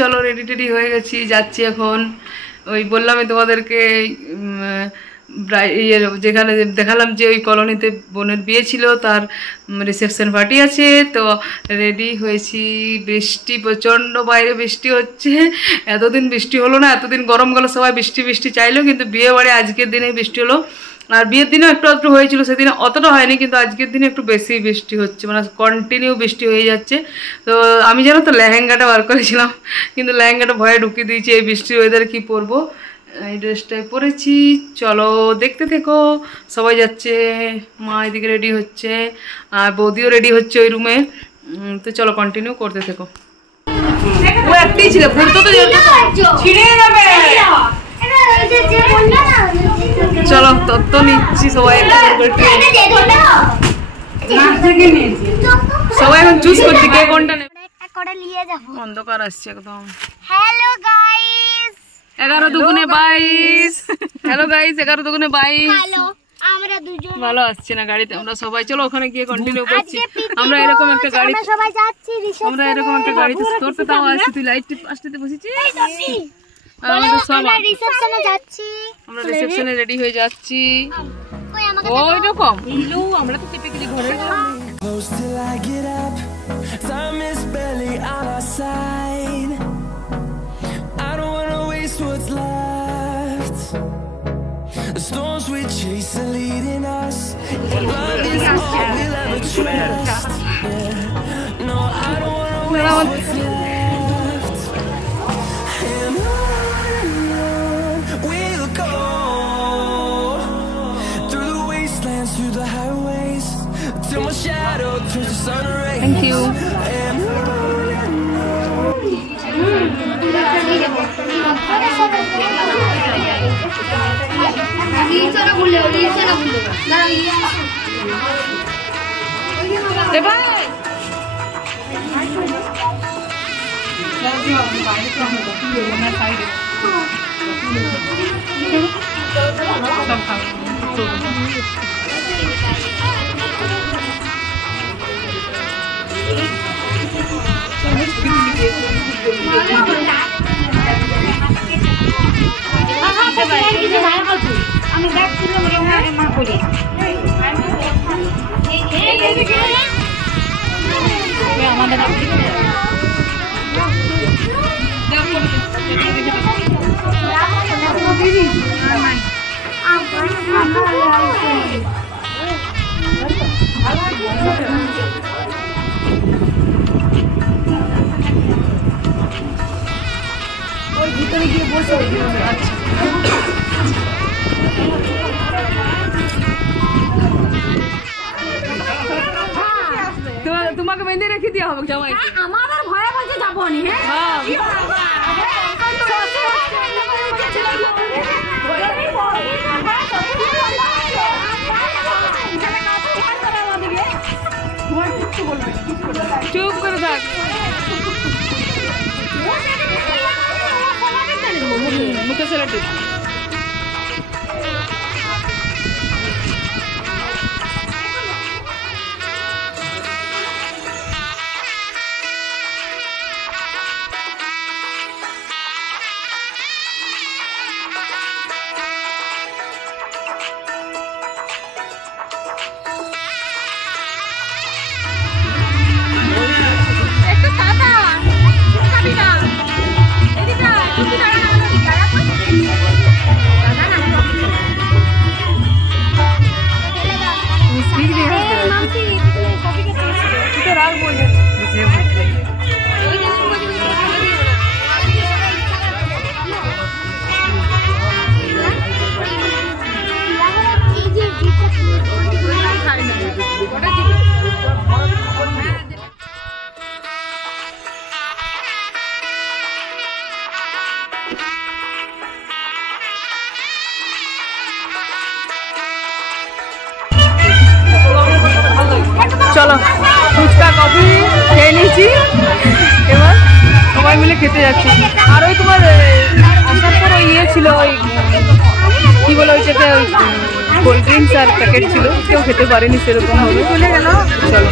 চলো ready teddy হয়ে গেছি, যাচ্ছি এখন। ওই বললামই তোমাদেরকে যেখানে দেখালাম যে ওই কলোনিতে বোনের বিয়ে ছিল, তার রিসেপশন পার্টি আছে, তো রেডি হয়েছি। বৃষ্টি প্রচণ্ড, বাইরে বৃষ্টি হচ্ছে। এতদিন বৃষ্টি হলো না, এতদিন গরম গেল, সবাই বৃষ্টি বৃষ্টি চাইলো, কিন্তু বিয়ে বাড়ি আজকের দিনে বৃষ্টি হলো। আর বিয়ের দিনেও একটু একটু হয়েছিল, সেদিনে অতটা হয়নি, কিন্তু আজকের দিনে একটু বেশি বৃষ্টি হচ্ছে, মানে কন্টিনিউ বৃষ্টি হয়ে যাচ্ছে। তো আমি জানো তো লেহেঙ্গাটা বার করেছিলাম, কিন্তু লেহেঙ্গাটা ভয়ে ঢুকিয়ে দিয়েছি, এই বৃষ্টির ওয়েদারে কী পরবো। এই ড্রেসটাই পরেছি, চলো দেখতে থেকো। সবাই যাচ্ছে, মা এদিকে রেডি হচ্ছে, আর বৌদিও রেডি হচ্ছে ওই রুমে। তো চলো কন্টিনিউ করতে থেকো। ও একটাই ছিল, ঘুরতে তো ছিঁড়ে যাবে। চলো তত্ত্ব নিচ্ছি সবাই, সবাই এখন চুজ করছি কে কোনটা নেবে। অন্ধকার আসছে একদম। হ্যালো গাইস, 11 দুগুণে 22। হ্যালো গাইস, 11 দুগুণে 22। হ্যালো, আমরা দুজন ভালো আসছে না গাড়িতে, আমরা সবাই চলো ওখানে গিয়ে কন্টিনিউ করছি। আমরা এরকম একটা গাড়ি, সবাই যাচ্ছি, আমরা এরকম একটা গাড়িতে তোর তো তাও আসছি, তুই লাইট আসতে বসেছিস। আমাদের সব আমরা রিসেপশনে যাচ্ছি, আমরা রিসেপশনে রেডি হয়ে যাচ্ছি। কই আমাকে ওই রকম ইলু, আমরা তো টিপিক্যালি ঘরে গেলাম। Time is barely on our side. I don't wanna waste what's left. The storms we chase are leading us. Love is all we'll ever trust. Yeah. No, I don't wanna waste what's left. And on we'll go, through the wastelands, through the highways, till my shadow turns to sun rays. Thank you. আমি bag তুলে মা করে আমাদের ওই ভিতরে গিয়ে বসে। আচ্ছা তোমাকে বেঁধে রেখে দেওয়া হবে জামাই। আমার আর ভয়ে বলতে যাবো নি। হ্যাঁ চুপ করে থাক। মুখে সেলাটি চলো ফুচকা কফি খেয়ে নিয়েছি, এবার সবাই মিলে খেতে যাচ্ছি। আর ওই তোমার আসার পর ওই ইয়ে ছিল, ওই কি বলে ওইটাতে ওই কোল্ড ড্রিঙ্কস আর প্যাকেট ছিল, কেউ খেতে পারেনি সেরকম হবে, চলে গেল। চলো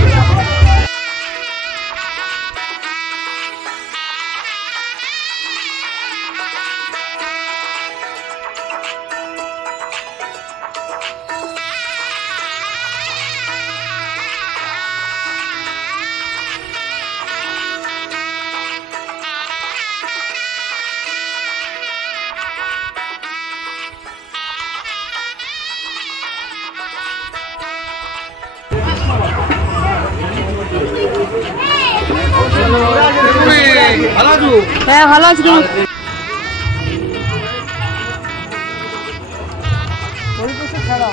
হ্যাঁ ভালো আছি। খেলা